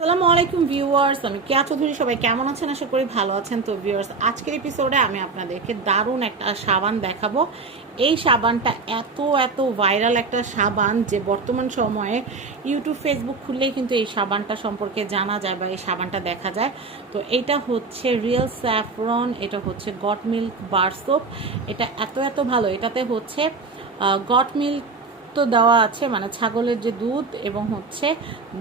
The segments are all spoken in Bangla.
আসসালামু আলাইকুম ভিউয়ার্স, আমি কেয়া চৌধুরী সবাই কেমন আছেন? আশা করি ভালো আছেন। তো ভিউয়ার্স, আজকের এপিসোডে আমি আপনাদেরকে দারুণ একটা সাবান দেখাবো। এই সাবানটা এত এত ভাইরাল একটা সাবান যে বর্তমান সময়ে ইউটিউব ফেসবুক খুললেই কিন্তু এই সাবানটা সম্পর্কে জানা যায় বা এই সাবানটা দেখা যায়। তো এটা হচ্ছে রিয়েল স্যাফরন এটা হচ্ছে গট মিল্ক বার সোপ এটা এত এত ভালো। এটাতে হচ্ছে গট মিল্ক দেওয়া আছে মানে ছাগলের যে দুধ এবং হচ্ছে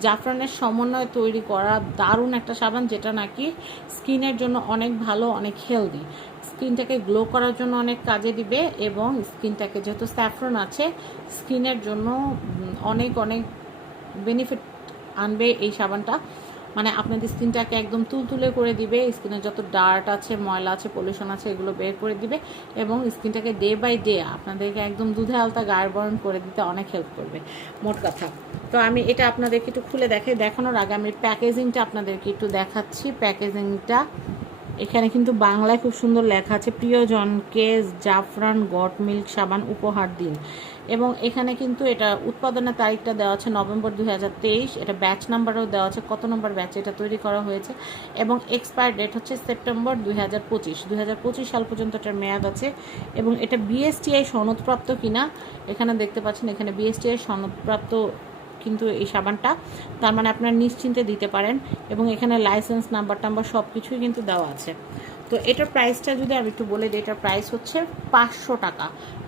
জাফরানের সমন্বয়ে তৈরি করা দারুণ একটা সাবান, যেটা নাকি স্কিনের জন্য অনেক ভালো, অনেক হেলদি। স্কিনটাকে গ্লো করার জন্য অনেক কাজে দিবে এবং স্কিনটাকে যেহেতু স্যাফরন আছে, স্কিনের জন্য অনেক অনেক বেনিফিট আনবে এই সাবানটা। মানে আপনাদের স্কিনটাকে একদম তুলতুলে করে দিবে স্কিনে যত ডার্ট আছে, ময়লা আছে, পলিউশন আছে, এগুলো বের করে দিবে এবং স্কিনটাকে ডে বাই ডে আপনাদেরকে একদম দুধে আলতা গায়ের বরণ করে দিতে অনেক হেল্প করবে। মোট কথা। তো আমি এটা আপনাদেরকে একটু খুলে দেখে দেখানোর আগে আমি প্যাকেজিংটা আপনাদেরকে একটু দেখাচ্ছি। প্যাকেজিংটা এখানে কিন্তু বাংলায় খুব সুন্দর লেখা আছে, প্রিয়জন প্রিয়জনকে জাফরান, গট, মিল্ক, সাবান, উপহার দিন। এবং এখানে কিন্তু এটা উৎপাদনের তারিখটা দেওয়া আছে নভেম্বর দুই হাজার তেইশ, এটা ব্যাচ নাম্বারও দেওয়া আছে, কত নম্বর ব্যাচে এটা তৈরি করা হয়েছে, এবং এক্সপায়ার ডেট হচ্ছে সেপ্টেম্বর দুই হাজার পঁচিশ সাল পর্যন্ত এটার মেয়াদ আছে, এবং এটা বিএসটিআই সনদপ্রাপ্ত কিনা, এখানে দেখতে পাচ্ছেন, এখানে বিএসটিআই সনদপ্রাপ্ত কিন্তু এই সাবানটা, তার মানে আপনারা নিশ্চিন্তে দিতে পারেন এবং এখানে লাইসেন্স নাম্বার টাম্বার সব কিছুই কিন্তু দেওয়া আছে। তো এটার প্রাইসটা যদি আমি একটু বলে দিই, এটার প্রাইস হচ্ছে পাঁচশো টাকা।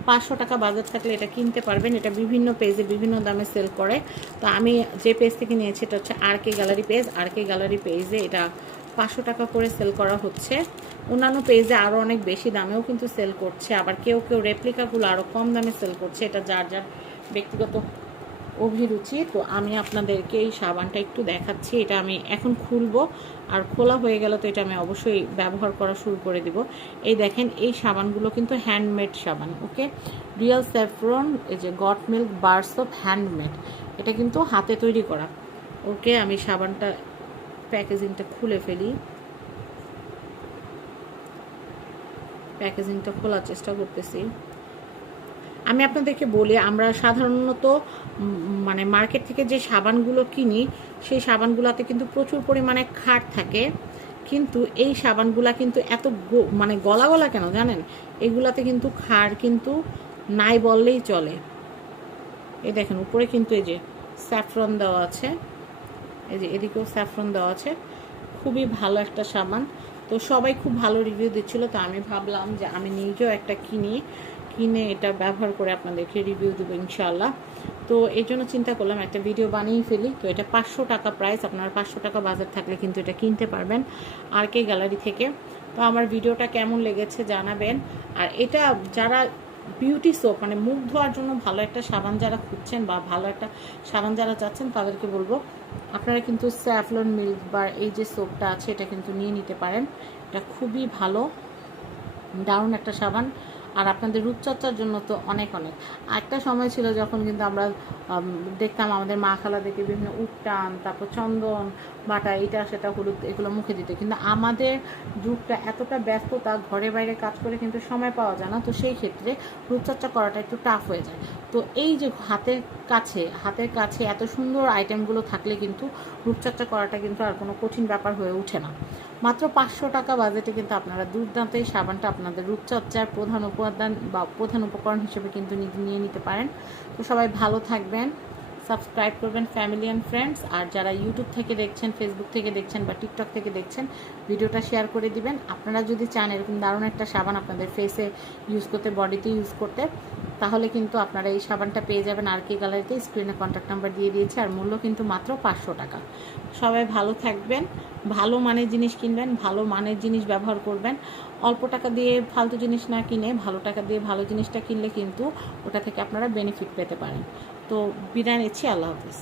পাঁচশো টাকা বাজার থাকলে এটা কিনতে পারবেন। এটা বিভিন্ন পেজে বিভিন্ন দামে সেল করে। তো আমি যে পেজ থেকে নিয়েছি, এটা হচ্ছে R K Gallery page R K Gallery পেজে এটা পাঁচশো টাকা করে সেল করা হচ্ছে। অন্যান্য পেজে আরও অনেক বেশি দামেও কিন্তু সেল করছে। আবার কেউ কেউ রেপ্লিকাগুলো আরও কম দামে সেল করছে। এটা যার যার ব্যক্তিগত অভিরুচি, তো আমি আপনাদেরকে এই সাবানটা একটু দেখাচ্ছি। এটা আমি এখন খুলবো। আর খোলা হয়ে গেল তো এটা আমি অবশ্যই ব্যবহার করা শুরু করে দিব। এই দেখেন, এই সাবানগুলো কিন্তু হ্যান্ডমেড সাবান, ওকে? রিয়েল স্যাফরন এই যে goat milk bars of handmade এটা কিন্তু হাতে তৈরি করা। ওকে, আমি সাবানটা, প্যাকেজিংটা খুলে ফেলি। প্যাকেজিংটা খোলার চেষ্টা করতেছি। আমি আপনাদেরকে বলি, আমরা সাধারণত মানে মার্কেট থেকে যে সাবানগুলো কিনি, সেই সাবানগুলোতে কিন্তু প্রচুর পরিমাণে খাট থাকে। কিন্তু এই সাবানগুলা কিন্তু এত মানে গলা গলা কেন জানেন? এগুলাতে কিন্তু খার কিন্তু নাই বললেই চলে। এই দেখেন, উপরে কিন্তু এই যে স্যাফরন দেওয়া আছে। এই যে এদিকেও স্যাফরন দেওয়া আছে। খুবই ভালো একটা সাবান। তো সবাই খুব ভালো রিভিউ দিচ্ছিল, তো আমি ভাবলাম যে আমি নিজেও একটা কিনি। কিনে এটা ব্যবহার করে আপনাদেরকে রিভিউ দেবো ইনশাল্লাহ তো এই জন্য চিন্তা করলাম, একটা ভিডিও বানিয়ে ফেলি। তো এটা পাঁচশো টাকা প্রাইস আপনার পাঁচশো টাকা বাজার থাকলে কিন্তু এটা কিনতে পারবেন আর কে গ্যালারি থেকে। তো আমার ভিডিওটা কেমন লেগেছে জানাবেন। আর এটা যারা বিউটি সোপ মানে মুখ ধোয়ার জন্য ভালো একটা সাবান যারা খুঁজছেন বা ভালো একটা সাবান যারা চাচ্ছেন, তাদেরকে বলব, আপনারা কিন্তু স্যাফলন মিল্ক বা এই যে সোপটা আছে, এটা কিন্তু নিয়ে নিতে পারেন। এটা খুবই ভালো দারুণ একটা সাবান। আর আপনাদের রূপচর্চার জন্য তো অনেক অনেক। একটা সময় ছিল যখন কিন্তু আমরা দেখতাম আমাদের মা খালাদেরকে বিভিন্ন উকটান তারপর চন্দন, বাটা, এটা, সেটা, হলুদ, এগুলো মুখে দিতে। কিন্তু আমাদের যুগটা এতটা ব্যস্ততা, ঘরে বাইরে কাজ করে কিন্তু সময় পাওয়া যায় না। তো সেই ক্ষেত্রে রূপচর্চা করাটা একটু টাফ হয়ে যায়। তো এই যে হাতের কাছে হাতের কাছে এত সুন্দর আইটেমগুলো থাকলে কিন্তু রূপচর্চা করাটা কিন্তু আর কোনো কঠিন ব্যাপার হয়ে ওঠে না। মাত্র পাঁচশো টাকা বাজেটে কিন্তু আপনারা দুর্দান্ত এই সাবানটা আপনাদের রূপচর্চার প্রধান উপাদান বা প্রধান উপকরণ হিসেবে কিন্তু নিয়ে নিতে পারেন। তো সবাই ভালো থাকবেন, সাবস্ক্রাইব করবেন ফ্যামিলি অ্যান্ড ফ্রেন্ডস আর যারা ইউটিউব থেকে দেখছেন ফেসবুক থেকে দেখছেন বা টিকটক থেকে দেখছেন, ভিডিওটা শেয়ার করে দিবেন। আপনারা যদি চান এরকম দারুণ একটা সাবান আপনাদের ফেসে ইউজ করতে বডিতে ইউজ করতে তাহলে কিন্তু আপনারা এই সাবানটা পেয়ে যাবেন আর কে গ্যালারিতে। স্ক্রিনে কন্ট্যাক্ট নাম্বার দিয়ে দিয়েছে, আর মূল্য কিন্তু মাত্র পাঁচশো টাকা। সবাই ভালো থাকবেন, ভালো মানের জিনিস কিনবেন, ভালো মানের জিনিস ব্যবহার করবেন। অল্প টাকা দিয়ে ফালতু জিনিস না কিনে ভালো টাকা দিয়ে ভালো জিনিসটা কিনলে কিন্তু ওটা থেকে আপনারা বেনিফিট পেতে পারেন। তো বিদায় নিচ্ছি, আল্লাহ হাফিজ।